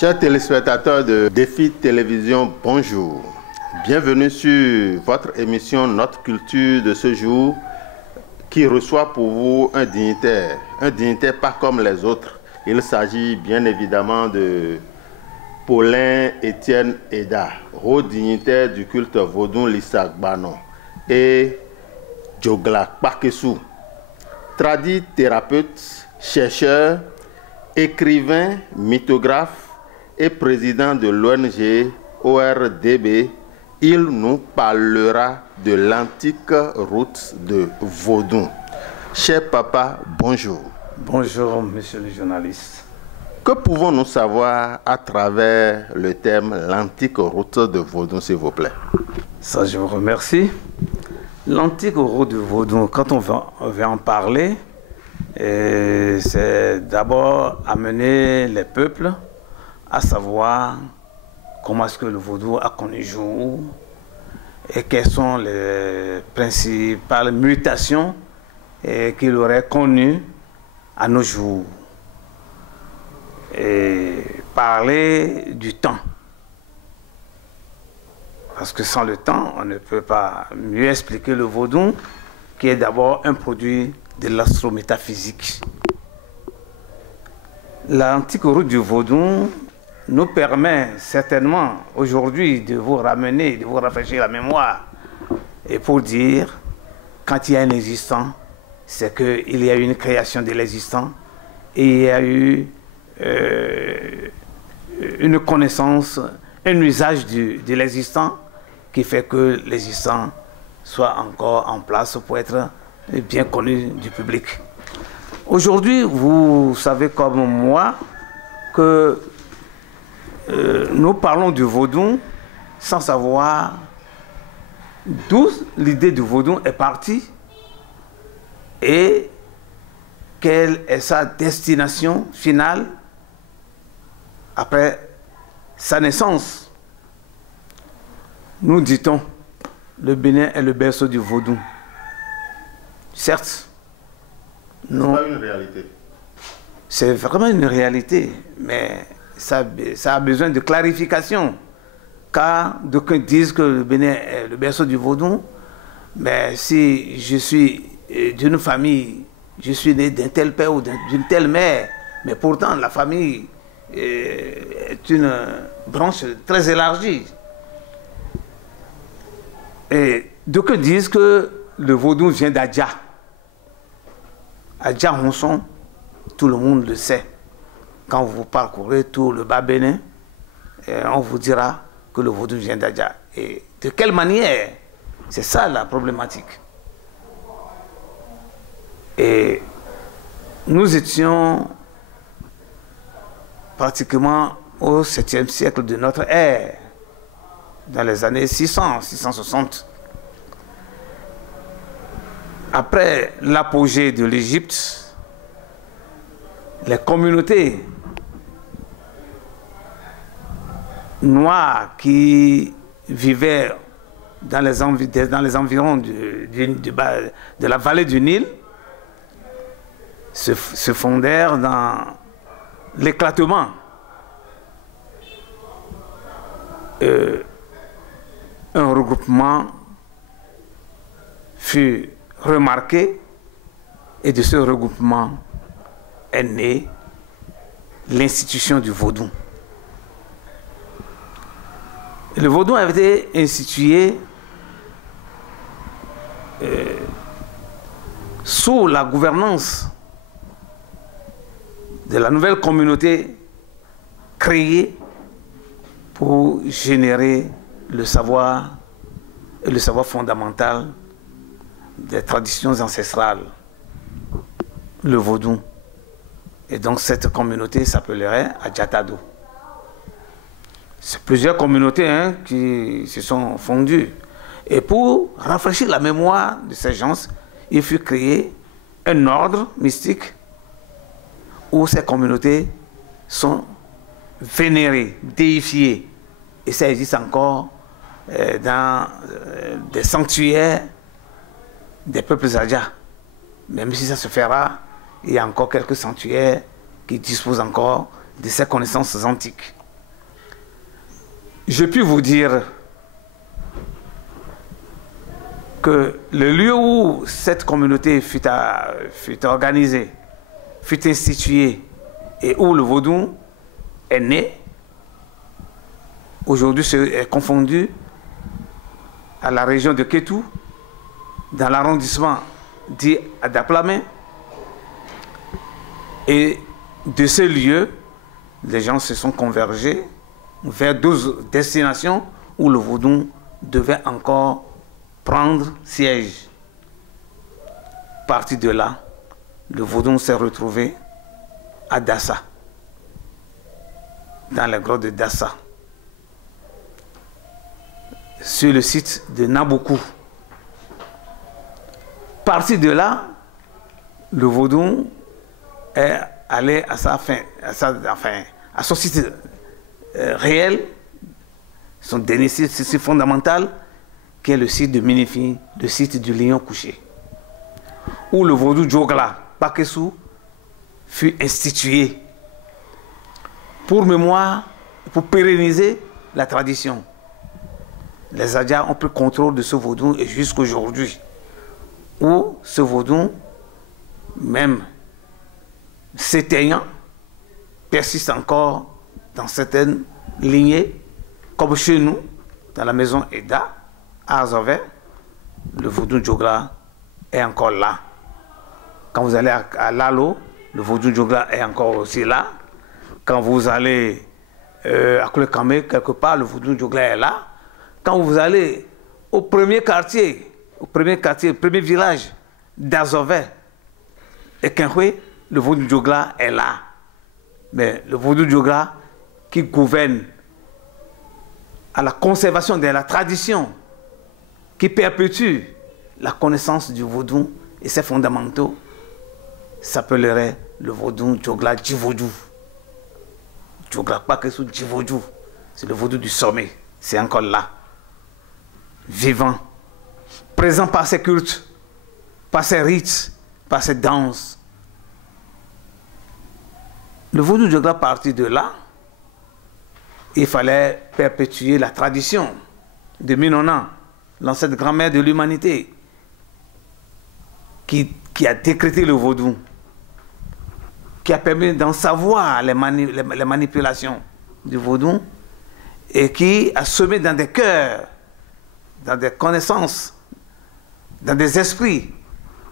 Chers téléspectateurs de Défi Télévision, bonjour. Bienvenue sur votre émission Notre Culture de ce jour qui reçoit pour vous un dignitaire pas comme les autres. Il s'agit bien évidemment de Paulin Étienne Eda, haut dignitaire du culte vaudou Lissak Banon, et Djogla Pakesou, tradit thérapeute, chercheur, écrivain, mythographe et président de l'ONG ORDB. Il nous parlera de l'antique route de Vaudou. Cher papa, bonjour. Bonjour, monsieur le journaliste. Que pouvons-nous savoir à travers le thème l'antique route de Vaudou, s'il vous plaît? Ça, je vous remercie. L'antique route de Vaudou, quand on va en parler, c'est d'abord amener les peuples à savoir comment est-ce que le vaudou a connu jour et quelles sont les principales mutations qu'il aurait connues à nos jours. Et parler du temps. Parce que sans le temps, on ne peut pas mieux expliquer le vaudou, qui est d'abord un produit de l'astrométaphysique. L'antique route du vaudou nous permet certainement aujourd'hui de vous ramener, de vous rafraîchir la mémoire. Et pour dire, quand il y a un existant, c'est qu'il y a eu une création de l'existant et il y a eu une connaissance, un usage de l'existant qui fait que l'existant soit encore en place pour être bien connu du public. Aujourd'hui, vous savez comme moi que nous parlons du vaudou sans savoir d'où l'idée du vaudou est partie et quelle est sa destination finale après sa naissance. Nous dit-on, le Bénin est le berceau du vaudou. Certes, non. C'est pas une réalité. C'est vraiment une réalité, mais ça a besoin de clarification. Car d'aucuns disent que le Bénin est le berceau du vaudou, mais si je suis d'une famille, je suis né d'un tel père ou d'une telle mère, mais pourtant la famille est une branche très élargie. Et d'aucuns disent que le vaudou vient d'Adja. Adja Honson, tout le monde le sait. Quand vous parcourez tout le bas Bénin, on vous dira que le vaudou vient d'Adja. Et de quelle manière? C'est ça la problématique. Et nous étions pratiquement au 7e siècle de notre ère, dans les années 600, 660. Après l'apogée de l'Égypte, les communautés noires qui vivaient dans les environs de la vallée du Nil se fondèrent dans l'éclatement. Un regroupement fut remarqué et de ce regroupement est née l'institution du vaudou. Le vaudou a été institué sous la gouvernance de la nouvelle communauté créée pour générer le savoir et le savoir fondamental des traditions ancestrales, le vaudou. Et donc cette communauté s'appellerait Adjatado. C'est plusieurs communautés qui se sont fondues. Et pour rafraîchir la mémoire de ces gens, il fut créé un ordre mystique où ces communautés sont vénérées, déifiées. Et ça existe encore dans des sanctuaires des peuples Adja. Même si ça se fait rare, il y a encore quelques sanctuaires qui disposent encore de ces connaissances antiques. je puis vous dire que le lieu où cette communauté fut organisée, fut instituée et où le vaudou est né, aujourd'hui est confondu à la région de Kétou, dans l'arrondissement dit Adaplamé. Et de ce lieu, les gens se sont convergés vers 12 destinations où le vaudou devait encore prendre siège. Parti de là, le vaudou s'est retrouvé à Dassa, dans les grottes de Dassa, sur le site de Naboukou. Parti de là, le vaudou est allé à son site réel, son dernier site fondamental, qui est le site de Minifi, le site du lion couché, où le vaudou Djogla Pakessou fut institué pour mémoire, pour pérenniser la tradition. Les Adja ont pris contrôle de ce vaudou et jusqu'à aujourd'hui, où ce vaudou, même s'éteignant, persiste encore dans certaines lignées, comme chez nous, dans la maison Eda, à Azové, le vaudou Djogla est encore là. Quand vous allez à Lalo, le vaudou Djogla est encore aussi là. Quand vous allez à Koulekame, quelque part, le vaudou Djogla est là. Quand vous allez au premier quartier, au premier village d'Azové et Kenhoué, le vaudou Djogla est là. Mais le vaudou Djogla qui gouverne à la conservation de la tradition, qui perpétue la connaissance du vaudou et ses fondamentaux, s'appellerait le vaudou Djogla Djivaudou. Djogla Pakessou Djivaudou. C'est le vaudou du sommet. C'est encore là. Vivant. Présent par ses cultes, par ses rites, par ses danses. Le vaudou Djogla partit de là. Il fallait perpétuer la tradition de Minona, l'ancêtre grand-mère de l'humanité, qui a décrété le vaudou, qui a permis d'en savoir les manipulations du vaudou et qui a semé dans des cœurs, dans des connaissances, dans des esprits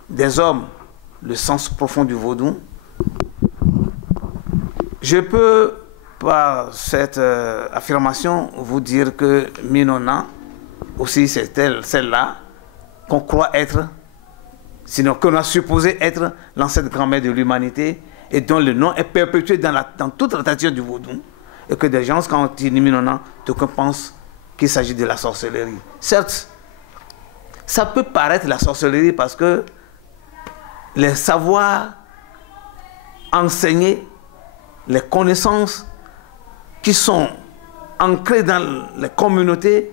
des hommes le sens profond du vaudou. Je peux, par cette affirmation, vous dire que Minona, aussi c'est celle-là qu'on croit être, sinon qu'on a supposé être l'ancêtre grand-mère de l'humanité et dont le nom est perpétué dans toute la tradition du vaudou. Et que des gens, quand on dit Minona, d'aucuns pensent qu'il s'agit de la sorcellerie. Certes, ça peut paraître la sorcellerie parce que les savoirs enseignés, les connaissances qui sont ancrées dans les communautés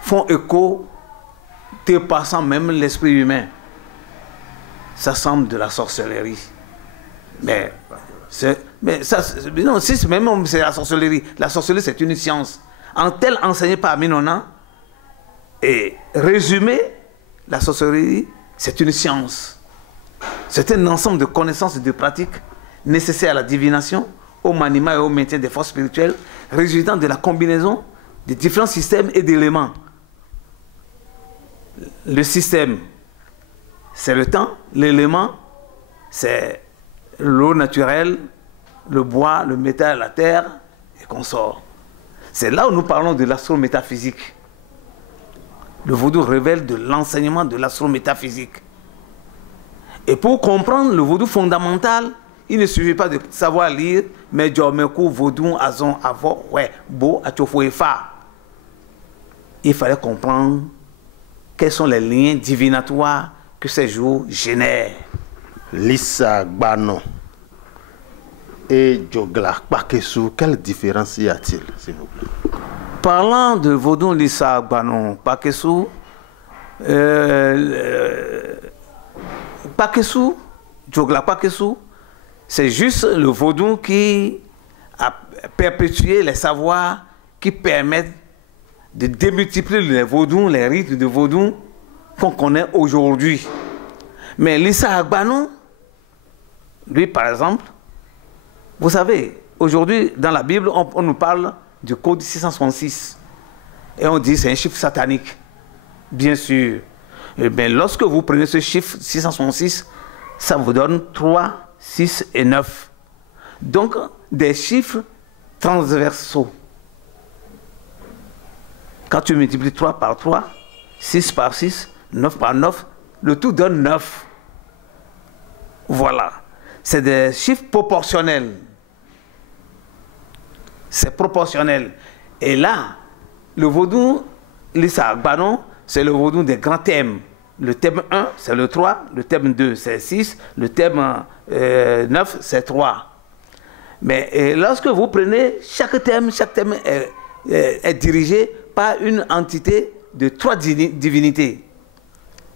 font écho, dépassant même l'esprit humain. Ça semble de la sorcellerie. Mais non, si même c'est la sorcellerie. La sorcellerie, c'est une science. En tel enseignée par Minona, et résumé, la sorcellerie, c'est une science. C'est un ensemble de connaissances et de pratiques nécessaires à la divination, au maniement et au maintien des forces spirituelles, résultant de la combinaison des différents systèmes et d'éléments. Le système, c'est le temps. L'élément, c'est l'eau naturelle, le bois, le métal, la terre, et consorts. C'est là où nous parlons de l'astrométaphysique. Le vaudou révèle de l'enseignement de l'astrométaphysique. Et pour comprendre le vaudou fondamental, il ne suffit pas de savoir lire, mais Djomekou, vaudou, azon, avo, ouais, bo, atchofo et fa. Il fallait comprendre quels sont les liens divinatoires que ces jours génèrent. Lissa Gbano et Djogla Pakessou, quelle différence y a-t-il, s'il vous plaît? Parlant de vaudou Lissa Gbano Pakessou, Pakessou, Djogla Pakessou, c'est juste le vaudou qui a perpétué les savoirs qui permettent de démultiplier les vaudous, les rites de vaudou qu'on connaît aujourd'hui. Mais l'Issa Agbanou, lui par exemple, vous savez, aujourd'hui dans la Bible, on nous parle du code 666. Et on dit que c'est un chiffre satanique, bien sûr. Mais lorsque vous prenez ce chiffre 666, ça vous donne 3, 6 et 9. Donc, des chiffres transversaux. Quand tu multiplies 3 par 3, 6 par 6, 9 par 9, le tout donne 9. Voilà. C'est des chiffres proportionnels. C'est proportionnel. Et là, le vaudou, l'Issa Agbanou, c'est le vaudou des grands thèmes. Le thème 1, c'est le 3. Le thème 2, c'est 6. Le thème 9, c'est 3. Mais lorsque vous prenez chaque thème est dirigé par une entité de 3 divinités.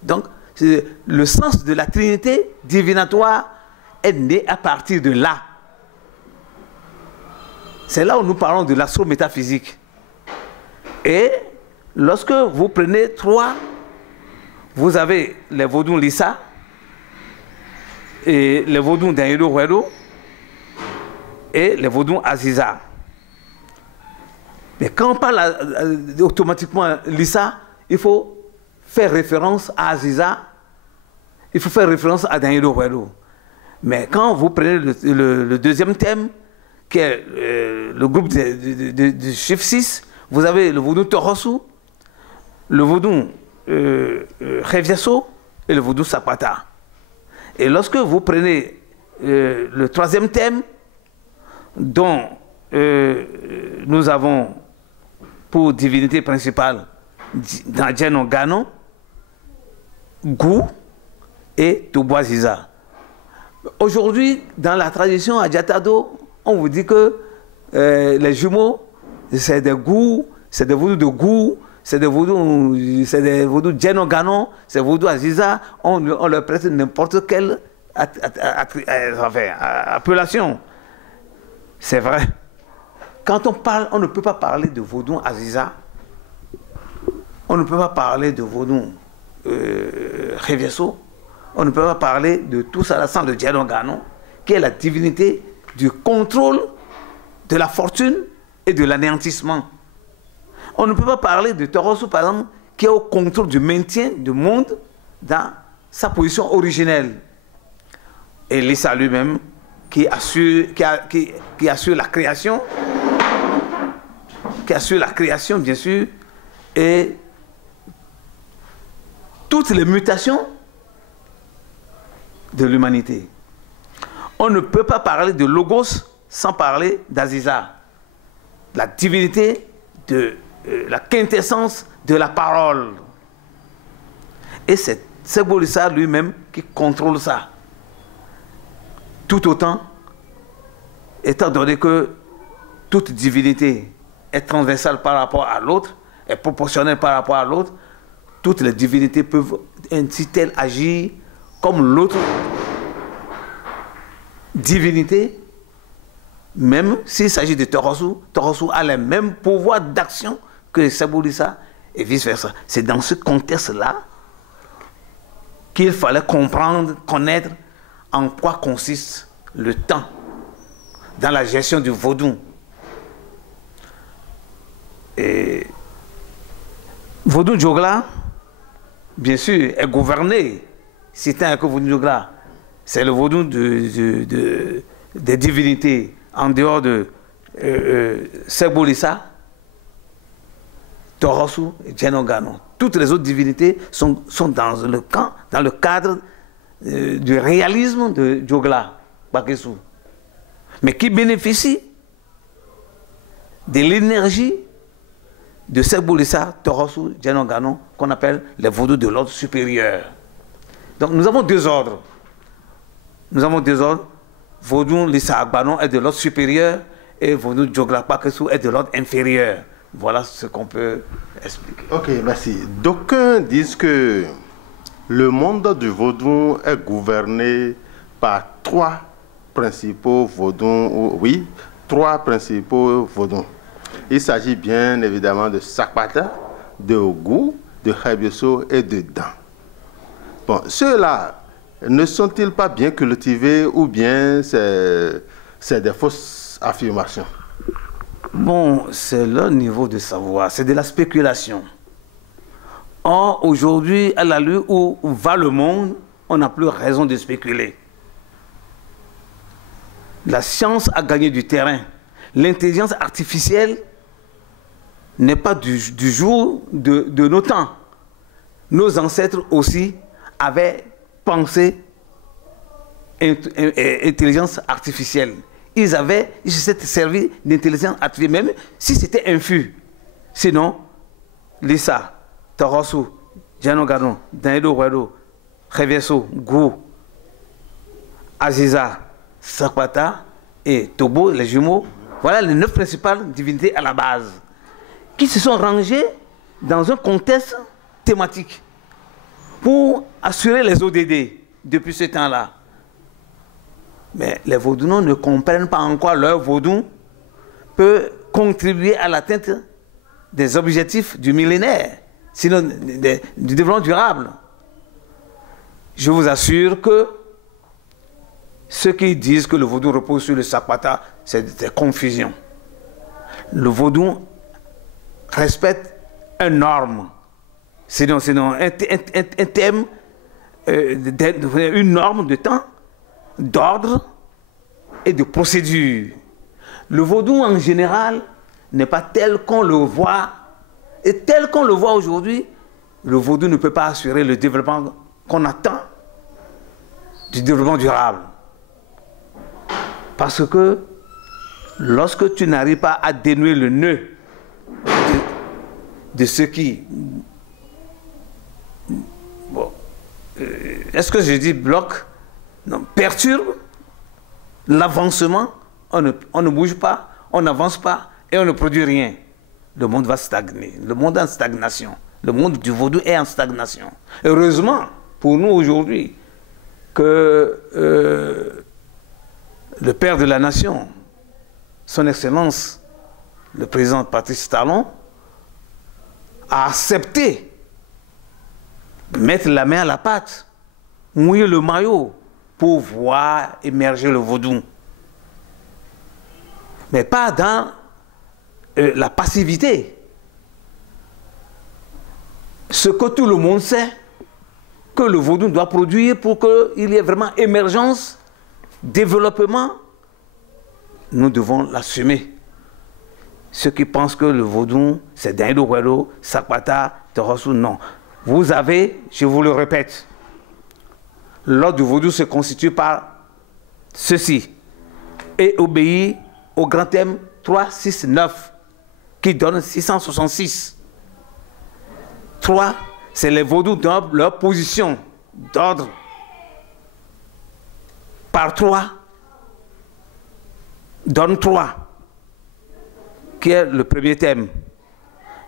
Donc, le sens de la Trinité divinatoire est né à partir de là. C'est là où nous parlons de l'astro-métaphysique. Et lorsque vous prenez 3, vous avez les vaudous Lissa et les vaudous d'Aïdo Huedo et les vaudous Aziza. Mais quand on parle automatiquement Lissa, il faut faire référence à Aziza, il faut faire référence à Daniel Huedo. Mais quand vous prenez le deuxième thème, qui est le groupe du chiffre 6, vous avez le vaudou Torosu, le vaudou Revieso et le vaudou Sapata. Et lorsque vous prenez le troisième thème, dont nous avons pour divinité principale Djeno Gano, Gou et Toboaziza. Aujourd'hui, dans la tradition adjatado, on vous dit que les jumeaux, c'est des Gou, c'est des vaudous de Gou, c'est des vaudous Djeno Gano, c'est des vaudous Aziza, on leur prête n'importe quelle appellation. C'est vrai. Quand on parle, on ne peut pas parler de vaudou Aziza, on ne peut pas parler de vaudou Revieso, on ne peut pas parler de tout ça sans le Djeno Gano, qui est la divinité du contrôle de la fortune et de l'anéantissement. On ne peut pas parler de Torosu, par exemple, qui est au contrôle du maintien du monde dans sa position originelle. Et Lissa lui-même, qui assure la création, bien sûr, et toutes les mutations de l'humanité. On ne peut pas parler de Logos sans parler d'Aziza, la divinité de la quintessence de la parole. Et c'est Sebou-Lissa lui-même qui contrôle ça. Tout autant, étant donné que toute divinité est transversale par rapport à l'autre, est proportionnelle par rapport à l'autre, toutes les divinités peuvent ainsi telles agir comme l'autre divinité, même s'il s'agit de Torosu, Torosu a les mêmes pouvoirs d'action que Sebou-Lissa et vice-versa. C'est dans ce contexte-là qu'il fallait comprendre, connaître en quoi consiste le temps dans la gestion du vaudou. Et Vaudou Djogla, bien sûr, est gouverné. C'est un que Vaudou Djogla, c'est le vaudou des divinités en dehors de Sebou-Lissa, Torosu et Djeno Gano. Toutes les autres divinités sont dans le cadre du réalisme de Djogla, Bakessou, mais qui bénéficient de l'énergie de Sebou-Lissa, Torosu, Djeno Gano, qu'on appelle les vaudous de l'ordre supérieur. Donc nous avons deux ordres. Nous avons deux ordres. Vaudou Lissa Agbanou est de l'ordre supérieur et Vaudou Djogla Bakessou est de l'ordre inférieur. Voilà ce qu'on peut expliquer. Ok, merci. D'aucuns disent que le monde du vaudou est gouverné par trois principaux vaudous. Oui, trois principaux vaudous. Il s'agit bien évidemment de Sakpata, de Ogou, de Khaibioso et de Dan. Bon, ceux-là ne sont-ils pas bien cultivés ou bien c'est des fausses affirmations? Bon, c'est leur niveau de savoir, c'est de la spéculation. Or, aujourd'hui, à la lutte où va le monde, on n'a plus raison de spéculer. La science a gagné du terrain. L'intelligence artificielle n'est pas du jour de nos temps. Nos ancêtres aussi avaient pensé intelligence artificielle. Ils s'étaient servi d'intelligence artificielle, même si c'était infus. Sinon, Lisa, Torosu, Djanogano, Daedo Wedo, Reveso, Gou, Aziza, Sakpata et Tobo, les jumeaux, voilà les 9 principales divinités à la base, qui se sont rangées dans un contexte thématique pour assurer les ODD depuis ce temps-là. Mais les Vaudouins ne comprennent pas en quoi leur vaudou peut contribuer à l'atteinte des objectifs du millénaire, sinon du développement durable. Je vous assure que ceux qui disent que le vaudou repose sur le Sakpata, c'est des confusions. Le vaudou respecte une norme, sinon un thème, une norme de temps, d'ordre et de procédure. Le vaudou en général n'est pas tel qu'on le voit. Et tel qu'on le voit aujourd'hui, le vaudou ne peut pas assurer le développement qu'on attend du développement durable. Parce que lorsque tu n'arrives pas à dénouer le nœud de ce qui... Bon, est-ce que je dis bloque? Non, perturbe l'avancement, on ne bouge pas, on n'avance pas et on ne produit rien. Le monde va stagner. Le monde est en stagnation. Le monde du vaudou est en stagnation. Heureusement pour nous aujourd'hui que le père de la nation, son Excellence, le président Patrice Talon, a accepté de mettre la main à la pâte, mouiller le maillot pour voir émerger le vaudou. Mais pas dans la passivité. Ce que tout le monde sait, que le vaudou doit produire pour qu'il y ait vraiment émergence, développement, nous devons l'assumer. Ceux qui pensent que le vaudou, c'est Daedo Wedo, Sakpata, Torosu, non. Vous avez, je vous le répète, l'ordre du vaudou se constitue par ceci et obéit au grand thème 3, 6, 9 qui donne 666. 3, c'est les vaudous dans leur position d'ordre. Par 3, donne 3, qui est le premier thème.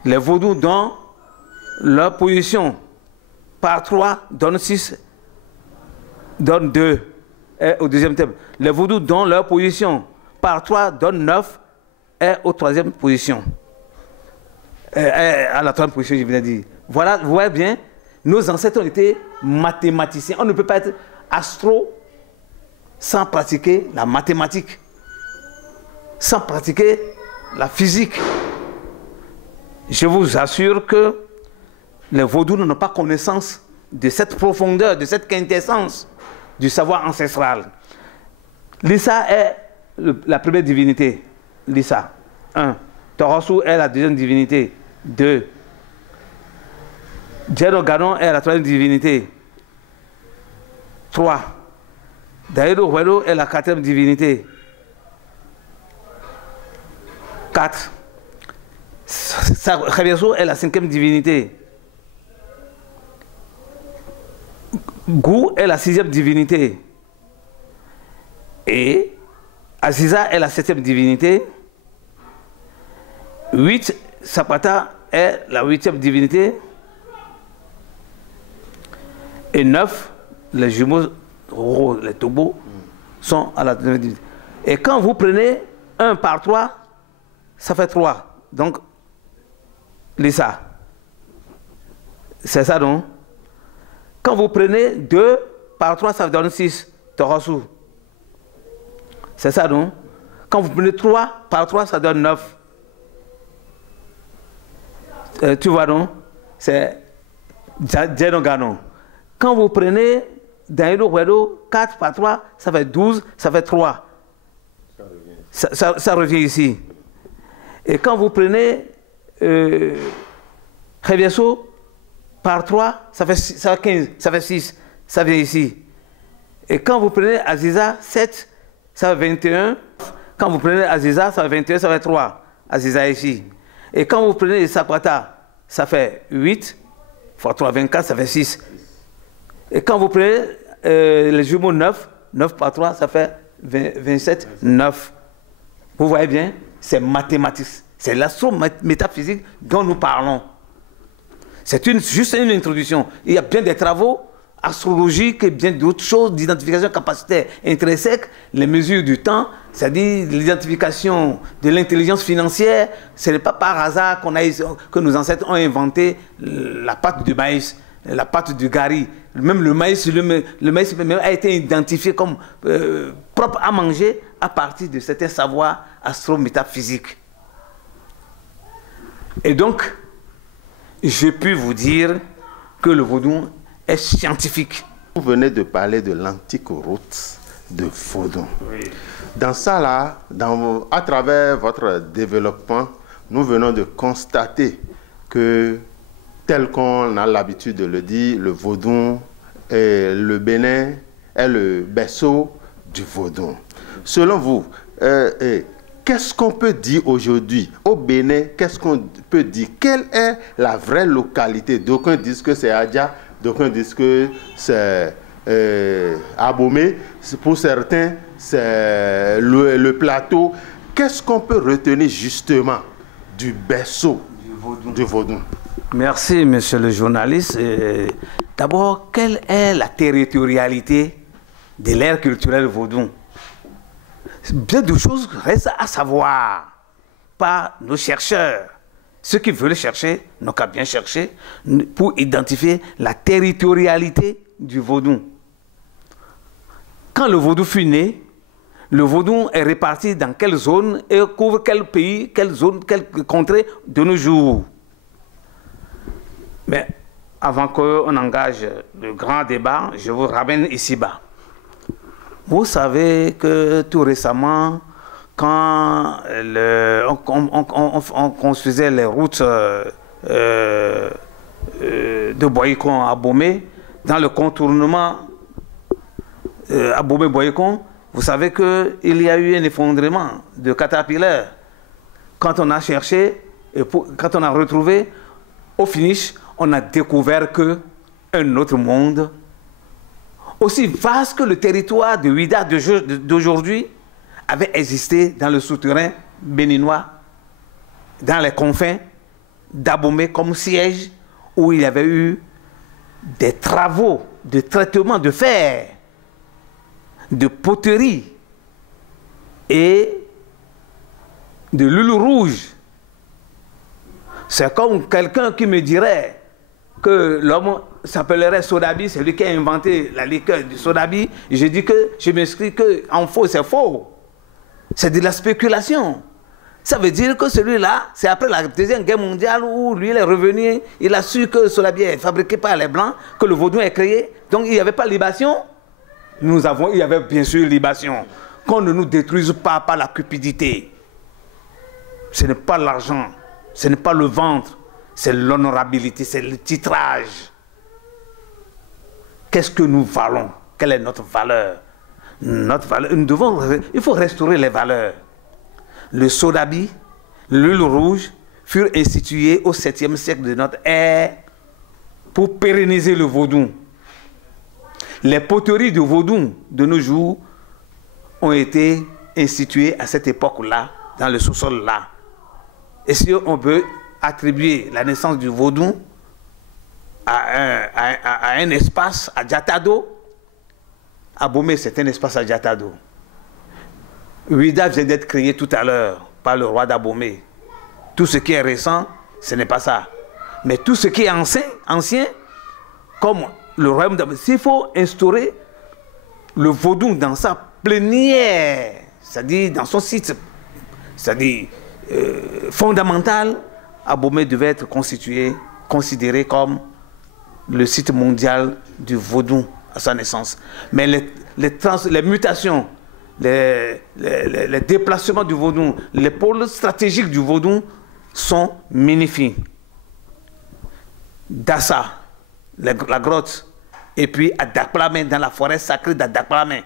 Les vaudous dans leur position par 3, donne 6, donne 2, et au deuxième thème. Les vaudous dans leur position par 3, donne 9, et au troisième position. À la troisième position, je viens de dire. Voilà, vous voyez bien, nos ancêtres ont été mathématiciens. On ne peut pas être astro sans pratiquer la mathématique, sans pratiquer la physique. Je vous assure que les vaudous n'ont pas connaissance de cette profondeur, de cette quintessence du savoir ancestral. Lisa est la première divinité. Lisa, 1. Torosu est la deuxième divinité. 2. Djanogano est la troisième divinité. 3. Daedo Wedo est la quatrième divinité. 4. Khabiaso est la cinquième divinité. Gou est la sixième divinité. Et Aziza est la septième divinité. 8. Sakpata est la huitième divinité. Et 9, les jumeaux, les Tobo, sont à la divinité. Et quand vous prenez 1 par 3, ça fait 3. donc, Lisa. C'est ça, non? Quand vous prenez 2 par 3, ça vous donne 6. Torosu. C'est ça, non? Quand vous prenez 3 par 3, ça donne 9. Tu vois, non? C'est Djenogano. Quand vous prenez 4 par 3, ça fait 12, ça fait 3. Ça revient ici. Et quand vous prenez Reveso par 3, ça fait 15, ça fait 6, ça vient ici. Et quand vous prenez Aziza, 7, ça fait 21. Quand vous prenez Aziza, ça fait 21, ça fait 3. Aziza ici. Et quand vous prenez Sakwata, ça fait 8, fois 3, 24, ça fait 6. Et quand vous prenez les jumeaux 9, 9 par 3, ça fait 27, 9. Vous voyez bien, c'est mathématique. C'est l'astro-métaphysique dont nous parlons. C'est juste une introduction. Il y a bien des travaux astrologiques et bien d'autres choses d'identification capacitaire intrinsèque, les mesures du temps, c'est-à-dire l'identification de l'intelligence financière. Ce n'est pas par hasard que nos ancêtres ont inventé la pâte du maïs, la pâte du gari. Même le maïs même a été identifié comme propre à manger à partir de certains savoirs astro-métaphysiques. Et donc, je puis vous dire que le vaudou est scientifique. Vous venez de parler de l'antique route de vaudou. Oui. Dans ça là, à travers votre développement, nous venons de constater que, tel qu'on a l'habitude de le dire, le vaudou et le Bénin est le berceau du vaudou. Selon vous, qu'est-ce qu'on peut dire aujourd'hui au Bénin? Qu'est-ce qu'on peut dire? Quelle est la vraie localité? D'aucuns disent que c'est Adja, d'aucuns disent que c'est Abomey, pour certains c'est le plateau. Qu'est-ce qu'on peut retenir justement du berceau du vaudou? Merci, monsieur le journaliste. D'abord, quelle est la territorialité de l'ère culturelle vaudou? Bien de choses restent à savoir par nos chercheurs. Ceux qui veulent chercher n'ont qu'à bien chercher pour identifier la territorialité du vaudou. Quand le vaudou fut né, le vaudou est réparti dans quelle zone et couvre quel pays, quelle zone, quelle contrée de nos jours. Mais avant qu'on engage le grand débat, je vous ramène ici-bas. Vous savez que tout récemment, quand on construisait les routes de Boycon à Abomey, dans le contournement Abomey-Boycon, vous savez qu'il y a eu un effondrement de Caterpillar. Quand on a cherché, et quand on a retrouvé, au finish, on a découvert qu'un autre monde, aussi vaste que le territoire de Ouida d'aujourd'hui, avait existé dans le souterrain béninois, dans les confins d'Abomey comme siège, où il y avait eu des travaux de traitement de fer, de poterie et de l'huile rouge. C'est comme quelqu'un qui me dirait que l'homme s'appellerait Sodabi, c'est lui qui a inventé la liqueur du Sodabi. Je dis que je m'inscris qu'en faux, c'est faux. C'est de la spéculation. Ça veut dire que celui-là, c'est après la Deuxième Guerre mondiale où lui, il est revenu, il a su que Sodabi est fabriqué par les Blancs, que le vaudou est créé. Donc il n'y avait pas de libation. Il y avait bien sûr libation. Qu'on ne nous détruise pas par la cupidité. Ce n'est pas l'argent, ce n'est pas le ventre, c'est l'honorabilité, c'est le titrage. Qu'est-ce que nous valons? Quelle est notre valeur? Notre valeur, il faut restaurer les valeurs. Le Sodabi, l'huile rouge furent institués au 7e siècle de notre ère pour pérenniser le vaudou. Les poteries de vaudou de nos jours ont été instituées à cette époque-là, dans le sous-sol-là. Et si on peut attribuer la naissance du vaudou à un espace à Diatado, Abomey, c'est un espace à Diatado. Ouida vient d'être créé tout à l'heure par le roi d'Abomey. Tout ce qui est récent, ce n'est pas ça. Mais tout ce qui est ancien, comme le royaume s'il faut instaurer le vaudou dans sa plénière, c'est-à-dire dans son site, c'est-à-dire fondamental, Abomey devait être considéré comme le site mondial du vaudou à sa naissance. Mais les mutations, les déplacements du vaudou, les pôles stratégiques du vaudou sont magnifiques. Dassa, la grotte, et puis à Dakplame, dans la forêt sacrée d'Adakplame,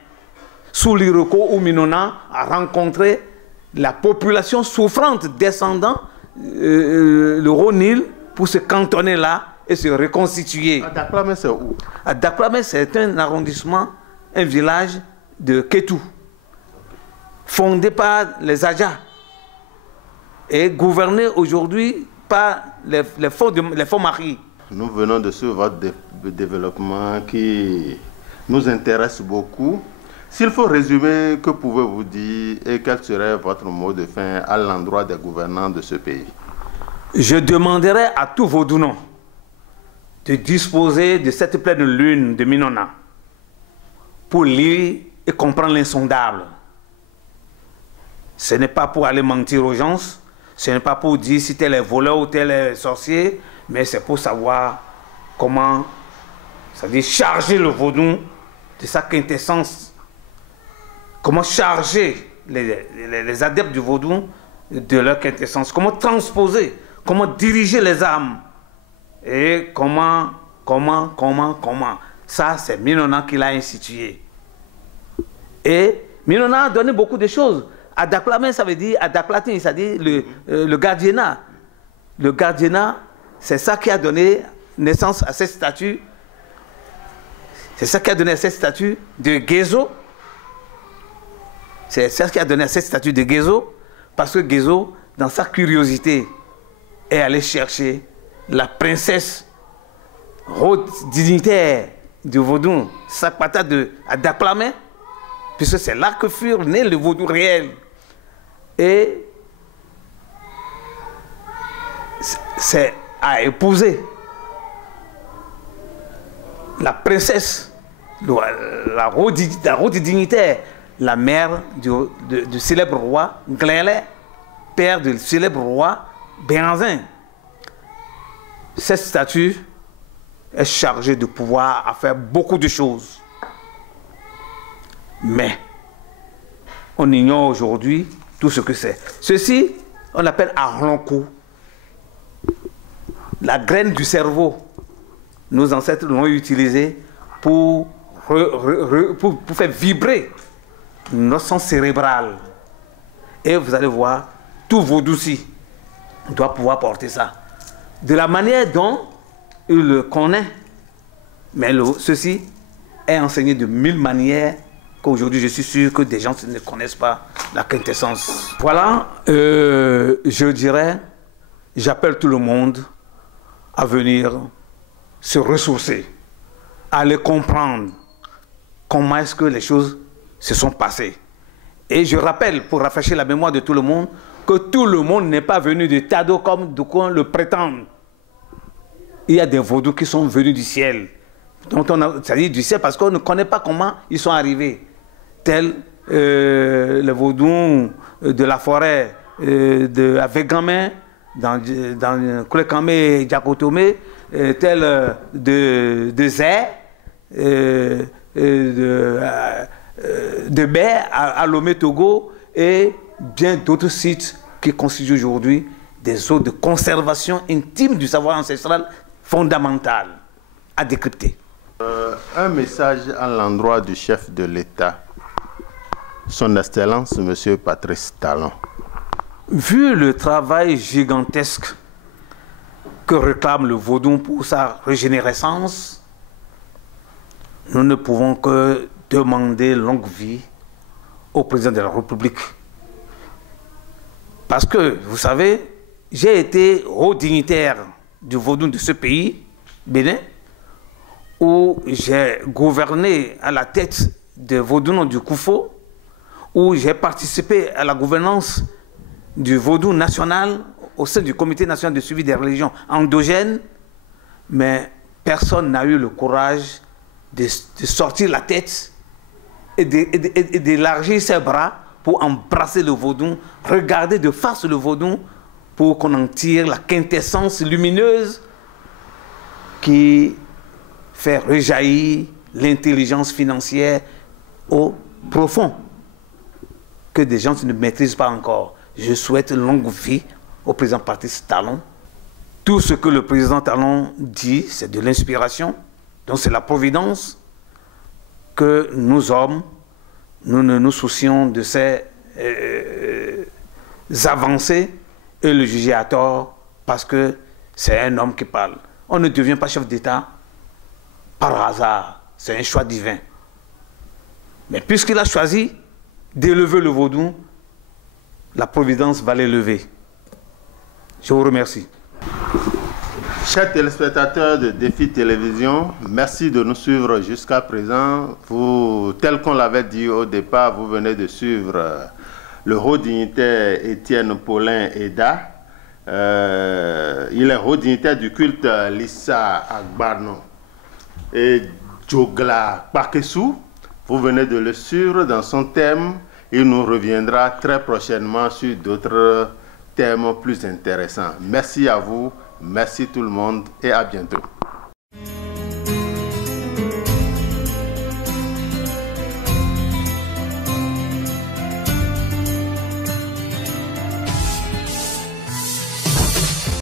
sous l'Iroko, où Minona a rencontré la population souffrante descendant le Rhône-Nil pour se cantonner là et se reconstituer. Adakplame, c'est où? Adakplame, c'est un arrondissement, un village de Kétou, fondé par les Adja et gouverné aujourd'hui par les fonds Marie. Nous venons de suivre votre développement qui nous intéresse beaucoup. S'il faut résumer, que pouvez-vous dire et quel serait votre mot de fin à l'endroit des gouvernants de ce pays? Je demanderai à tous vos dounons de disposer de cette pleine lune de Minona pour lire et comprendre l'insondable. Ce n'est pas pour aller mentir aux gens, ce n'est pas pour dire si tel est voleur ou tel est sorcier, mais c'est pour savoir comment, c'est-à-dire charger le vaudou de sa quintessence, comment charger les adeptes du vaudou de leur quintessence, comment transposer, comment diriger les âmes, et comment. Ça, c'est Minona qui l'a institué. Et Minona a donné beaucoup de choses. Adakplame, ça veut dire, Adakplatin, c'est-à-dire le gardiennat. Le gardiennat, c'est ça qui a donné naissance à cette statue. C'est ça qui a donné à cette statue de Gézo. C'est ça qui a donné à cette statue de Gézo, parce que Gézo, dans sa curiosité, est allé chercher la princesse haute dignitaire du vaudou, Sakpata de Adakplame, puisque c'est là que furent nés le vaudou réel. Et a épousé la princesse, la haute dignitaire, la mère du célèbre roi Glélé, père du célèbre roi Béhanzin. Cette statue est chargée de pouvoir à faire beaucoup de choses. Mais on ignore aujourd'hui tout ce que c'est. Ceci, on appelle Arlonkou, la graine du cerveau. Nos ancêtres l'ont utilisée pour faire vibrer notre sens cérébral. Et vous allez voir, tout vaudou-ci doit pouvoir porter ça. De la manière dont il le connaît, mais ceci est enseigné de 1000 manières qu'aujourd'hui je suis sûr que des gens ne connaissent pas la quintessence. Voilà, je dirais, j'appelle tout le monde à venir se ressourcer, à aller comprendre comment est-ce que les choses se sont passées. Et je rappelle, pour rafraîchir la mémoire de tout le monde, que tout le monde n'est pas venu de Tado comme d'aucuns le prétendent. Il y a des vaudous qui sont venus du ciel. C'est-à-dire du ciel parce qu'on ne connaît pas comment ils sont arrivés. Tel le vaudou de la forêt de Avegamé, dans Kulekame et Diakotome, tel de Zé, de Bé à Lomé Togo et bien d'autres sites qui constituent aujourd'hui des zones de conservation intime du savoir ancestral fondamental à décrypter. Un message à l'endroit du chef de l'État, Son Excellence, M. Patrice Talon. Vu le travail gigantesque que réclame le vaudou pour sa régénérescence, nous ne pouvons que demander longue vie au président de la République. Parce que, vous savez, j'ai été haut dignitaire du vaudou de ce pays, Bénin, où j'ai gouverné à la tête de vaudou du Koufo, où j'ai participé à la gouvernance du vaudou national au sein du Comité national de suivi des religions endogènes, mais personne n'a eu le courage de sortir la tête et d'élargir ses bras pour embrasser le vaudou, regarder de face le vaudou pour qu'on en tire la quintessence lumineuse qui fait rejaillir l'intelligence financière au profond que des gens qui ne maîtrisent pas encore. Je souhaite longue vie au président Patrice Talon. Tout ce que le président Talon dit, c'est de l'inspiration. Donc c'est la providence que nous hommes, nous ne nous soucions de ces avancées et le juger à tort parce que c'est un homme qui parle. On ne devient pas chef d'État par hasard, c'est un choix divin. Mais puisqu'il a choisi d'élever le vaudou, la providence va l'élever. Je vous remercie. Chers téléspectateurs de Défi Télévision, merci de nous suivre jusqu'à présent. Vous, tel qu'on l'avait dit au départ, vous venez de suivre le haut dignitaire Étienne Paulin Eda. Il est haut dignitaire du culte Lissa Agbarno et Djogla Pakesou. Vous venez de le suivre dans son thème. Il nous reviendra très prochainement sur d'autres thèmes plus intéressants. Merci à vous. Merci tout le monde et à bientôt.